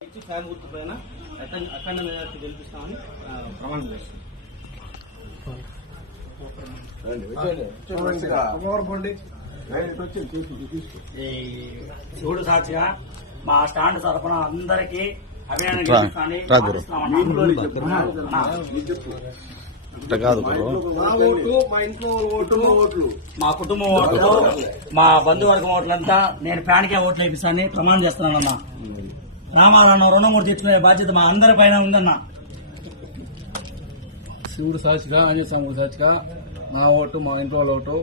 ఇచ్చి ఫ్యాన్ గుర్తు పైన అఖండ అఖండ మెజార్టీ గెలిపిస్తామని ఆ, ప్రమాణం చేస్తాం ఈ శివుడు సాక్షిగా మా స్టాండ్ తరఫున అందరికి కాదు మా కుటుంబం ఓట్లు. మా బంధువర్గం ఓట్లంతా నేను ఫ్యాన్కే ఓట్లు వేపిస్తానని ప్రమాణం చేస్తున్నానన్నా రుణం కూడా తెచ్చుకునే బాధ్యత మా అందరి పైన ఉందన్నా. శివుడు సాక్షిగా ఆంజనేయ స్వామి సాక్షిగా నా ఓటు మా ఇంట్లో ఓటు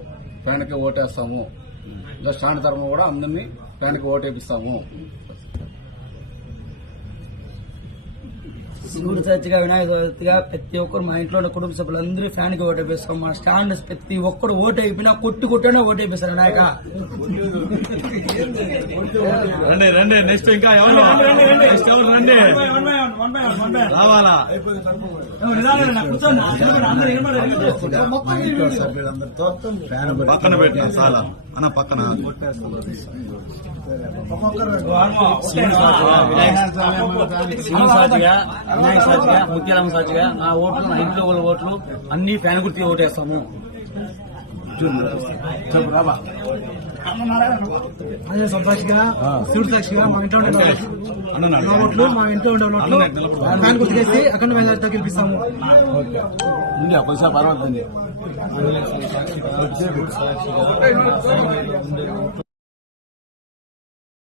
ఫ్యాన్కి ఓటేస్తాము. ఇంకా స్టాండ్ తరఫున కూడా అందరినీ ఫ్యాన్కి ఓటేపిస్తాము. శివుడు సాక్షిగా వినాయక చవితిగా ప్రతి ఒక్కరు మా ఇంట్లో ఉన్న కుటుంబ సభ్యులందరూ ఫ్యాన్కి ఓటు వేపిస్తాం మా స్టాండ్ ప్రతి ఒక్కరు ఓటు అయిపోయినా కొట్టు కొట్టనే ఓటు వేపిస్తారు వినాయక. రండి రండి నెక్స్ట్ ఇంకా ఎవరు? నెక్స్ట్ ఎవరు రండి? రావాలా? పక్కన పెట్టిన చాలా. అన్న పక్కన. వినాయక సాక్షిగా ముత్యాలమ్మ సాక్షిగా నా ఓట్లు నా ఇంట్లో వాళ్ళ ఓట్లు అన్ని ఫ్యాన్ గుర్తి ఓటేస్తాము. అదే సాక్షిగా శివుడు సాక్షిగా మా ఇంట్లో ఉండే అన్న నా ఓట్లు మా ఇంట్లో ఉండే ఓట్లు ఫ్యాన్ గుర్తుకేసి అఖండ మేధావితో గెలిపిస్తాము. కొంచెం పర్వాలేదు